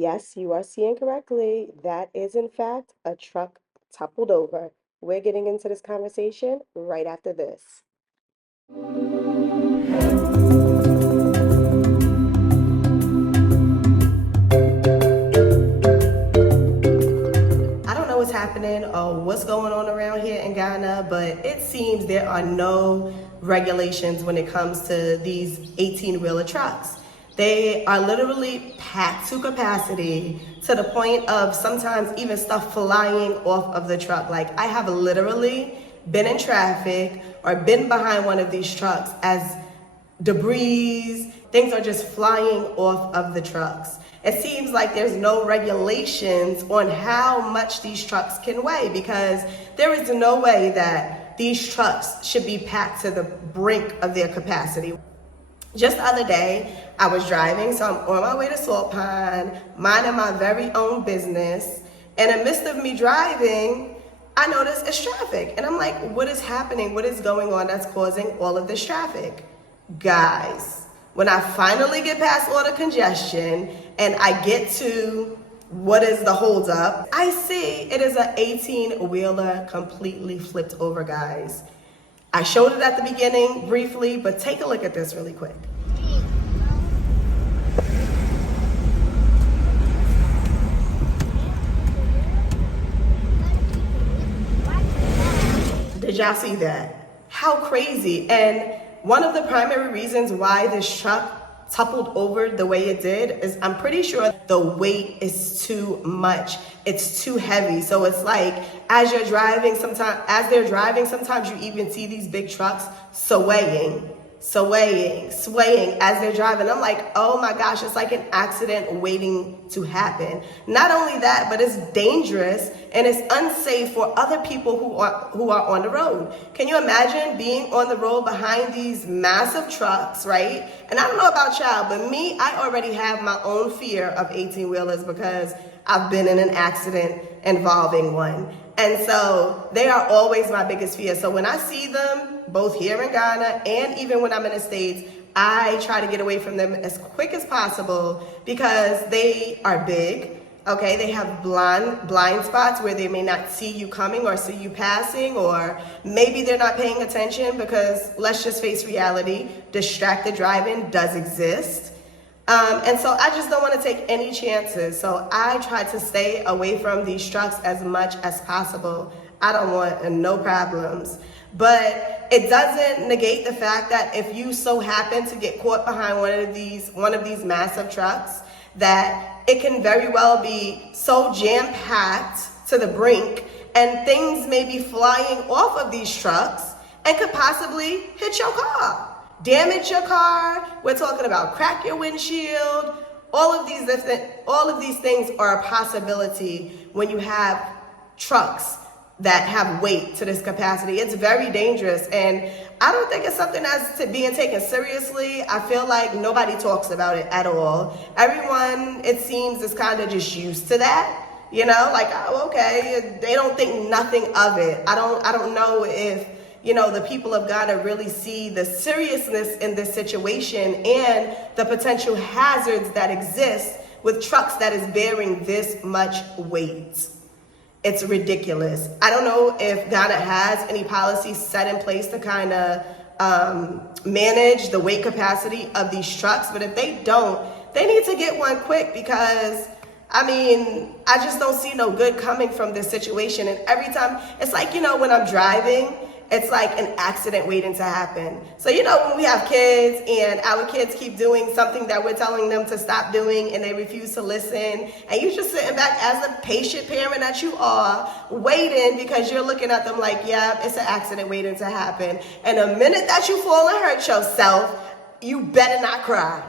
Yes, you are seeing correctly. That is, in fact, a truck toppled over. We're getting into this conversation right after this. I don't know what's happening or what's going on around here in Ghana, but it seems there are no regulations when it comes to these 18-wheeler trucks. They are literally packed to capacity to the point of sometimes even stuff flying off of the truck. Like, I have literally been in traffic or been behind one of these trucks as debris, things are just flying off of the trucks. It seems like there's no regulations on how much these trucks can weigh, because there is no way that these trucks should be packed to the brink of their capacity. Just the other day, I was driving, so I'm on my way to Salt Pond, minding my very own business, and in the midst of me driving, I noticed it's traffic. And I'm like, what is happening? What is going on that's causing all of this traffic? Guys, when I finally get past all the congestion and I get to what is the holdup, I see it is an 18-wheeler completely flipped over, guys. I showed it at the beginning briefly, but take a look at this really quick. Did y'all see that? How crazy. And one of the primary reasons why this truck toppled over the way it did is I'm pretty sure the weight is too much. It's too heavy. So it's like as they're driving, sometimes you even see these big trucks swaying as they're driving. I'm like, oh my gosh, it's like an accident waiting to happen. Not only that, but it's dangerous and it's unsafe for other people who are on the road. Can you imagine being on the road behind these massive trucks, right? And I don't know about y'all, but me, I already have my own fear of 18-wheelers because I've been in an accident involving one. And so they are always my biggest fear. So when I see them, both here in Ghana and even when I'm in the States, I try to get away from them as quick as possible because they are big, okay? They have blind spots where they may not see you coming or see you passing, or maybe they're not paying attention because, let's just face reality, distracted driving does exist. And so I just don't want to take any chances. So I try to stay away from these trucks as much as possible. I don't want no problems. But it doesn't negate the fact that if you so happen to get caught behind one of these massive trucks, that it can very well be so jam-packed to the brink and things may be flying off of these trucks and could possibly hit your car. Damage your car. We're talking about crack your windshield. All of these things are a possibility when you have trucks that have weight to this capacity. It's very dangerous, and I don't think it's something that's being taken seriously. I feel like nobody talks about it at all. Everyone, it seems, is kind of just used to that. You know, like, oh, okay, they don't think nothing of it. I don't know if the people of Ghana really see the seriousness in this situation and the potential hazards that exist with trucks that is bearing this much weight. It's ridiculous. I don't know if Ghana has any policies set in place to kind of manage the weight capacity of these trucks, but if they don't, they need to get one quick because I just don't see no good coming from this situation. And every time, it's like, when I'm driving, it's like an accident waiting to happen. So, when we have kids and our kids keep doing something that we're telling them to stop doing and they refuse to listen, and you're just sitting back as a patient parent that you are, waiting because you're looking at them like, yeah, it's an accident waiting to happen. And the minute that you fall and hurt yourself, you better not cry.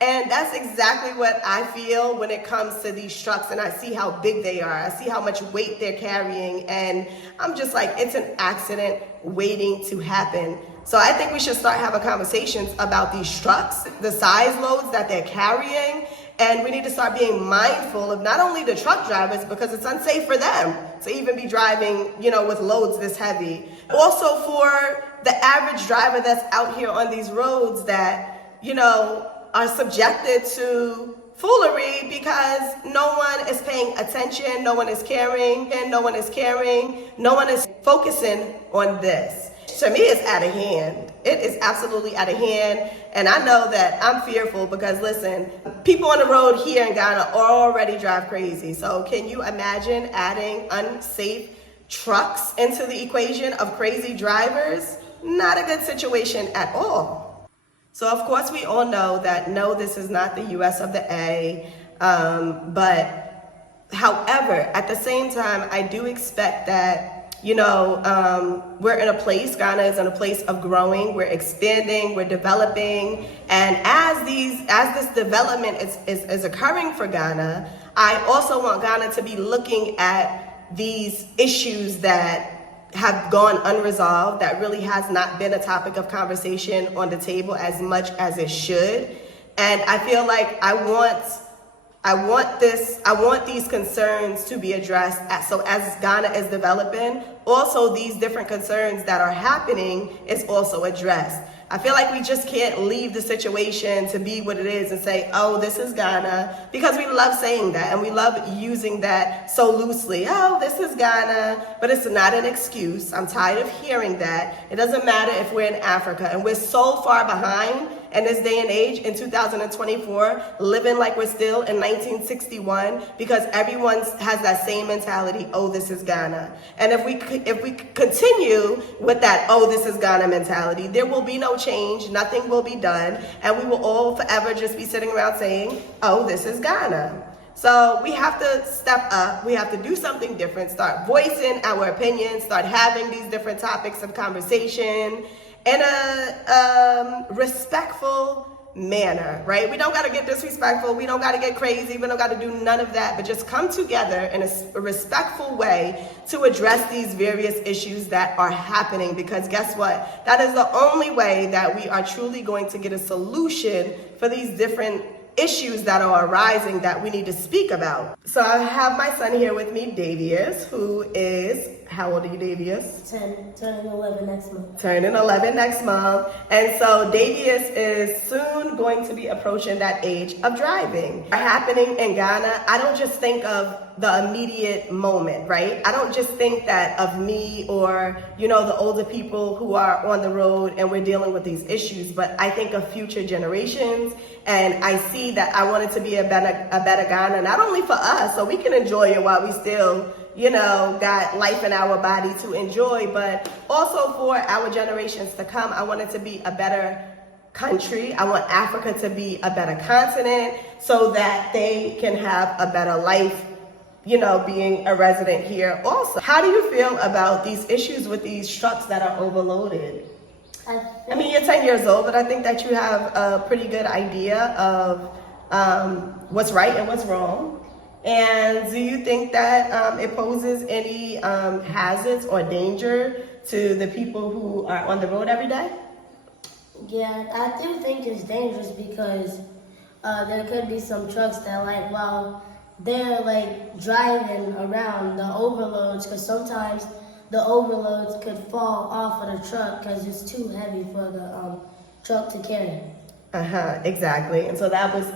And that's exactly what I feel when it comes to these trucks, and I see how big they are. I see how much weight they're carrying, and I'm just like, it's an accident waiting to happen. So I think we should start having conversations about these trucks, the size loads that they're carrying, and we need to start being mindful of not only the truck drivers, because it's unsafe for them to even be driving, with loads this heavy. Also for the average driver that's out here on these roads that, are subjected to foolery because no one is paying attention, no one is caring, and no one is focusing on this. To me, it's out of hand. It is absolutely out of hand. And I know that I'm fearful because, listen, people on the road here in Ghana already drive crazy. So can you imagine adding unsafe trucks into the equation of crazy drivers? Not a good situation at all. So, of course, we all know that, no, this is not the US of the A. But, however, at the same time, I do expect that, we're in a place, Ghana is in a place of growing, we're expanding, we're developing. And as this development is occurring for Ghana, I also want Ghana to be looking at these issues that have gone unresolved, that really has not been a topic of conversation on the table as much as it should. And I feel like I want these concerns to be addressed. So as Ghana is developing, also these different concerns that are happening is also addressed. I feel like we just can't leave the situation to be what it is and say, oh, this is Ghana, because we love saying that and we love using that so loosely. Oh, this is Ghana, but it's not an excuse. I'm tired of hearing that. It doesn't matter if we're in Africa and we're so far behind in this day and age in 2024, living like we're still in 1961, because everyone has that same mentality, oh, this is Ghana. And if we continue with that, oh, this is Ghana mentality, there will be no change, nothing will be done, and we will all forever just be sitting around saying, oh, this is Ghana. So we have to step up, we have to do something different, start voicing our opinions, start having these different topics of conversation in a respectful manner, right? We don't got to get disrespectful. We don't got to get crazy. We don't got to do none of that, but just come together in a respectful way to address these various issues that are happening, because guess what? That is the only way that we are truly going to get a solution for these different issues that are arising that we need to speak about. So I have my son here with me, Davius, who is, how old are you, Davius? 10, turning 11 next month. Turning 11 next month. And so Davius is soon going to be approaching that age of driving. Happening in Ghana, I don't just think of the immediate moment, right? I don't just think that of me or, the older people who are on the road and we're dealing with these issues, but I think of future generations. And I see that I want it to be a better Ghana, not only for us, so we can enjoy it while we still, got life in our body to enjoy, but also for our generations to come. I want it to be a better country. I want Africa to be a better continent so that they can have a better life, being a resident here also. How do you feel about these issues with these trucks that are overloaded? I mean, you're 10 years old, but I think that you have a pretty good idea of what's right and what's wrong. And do you think that it poses any hazards or danger to the people who are on the road every day? Yeah, I do think it's dangerous because there could be some trucks that, while they're driving around the overloads, because sometimes the overloads could fall off of the truck because it's too heavy for the truck to carry. Exactly. And so that was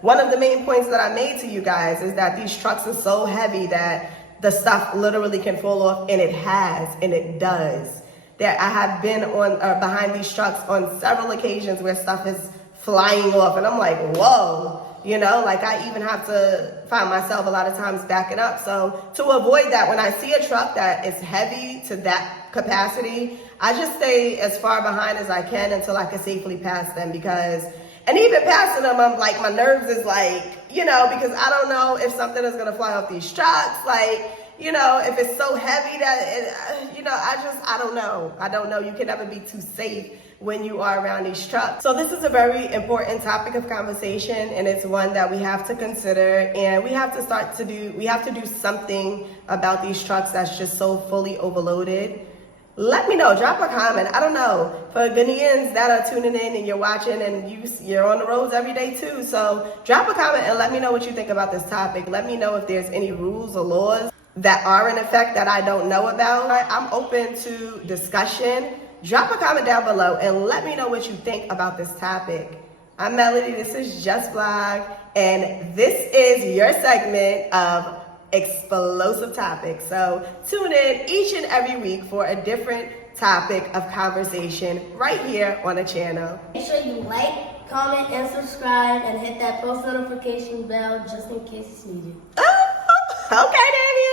one of the main points that I made to you guys, is that these trucks are so heavy that the stuff literally can fall off, and it has, and it does. That I have been on behind these trucks on several occasions where stuff is flying off, and I'm like, whoa. I even have to find myself a lot of times backing up. So to avoid that, when I see a truck that is heavy to that capacity, I just stay as far behind as I can until I can safely pass them, and even passing them, I'm like, my nerves is because I don't know if something is going to fly off these trucks. If it's so heavy that, I don't know. I don't know. You can never be too safe when you are around these trucks. So this is a very important topic of conversation, and it's one that we have to consider, and we have to do something about these trucks that's just so fully overloaded. Let me know, drop a comment. I don't know, for Ghanaians that are tuning in and you're watching and you're on the roads every day too. So drop a comment and let me know what you think about this topic. Let me know if there's any rules or laws that are in effect that I don't know about. I'm open to discussion. Drop a comment down below and let me know what you think about this topic. I'm Melody, this is Juss Blog, and this is your segment of explosive topics. So tune in each and every week for a different topic of conversation right here on the channel. Make sure you like, comment, and subscribe, and hit that post notification bell just in case it's needed. Oh, okay, Davius.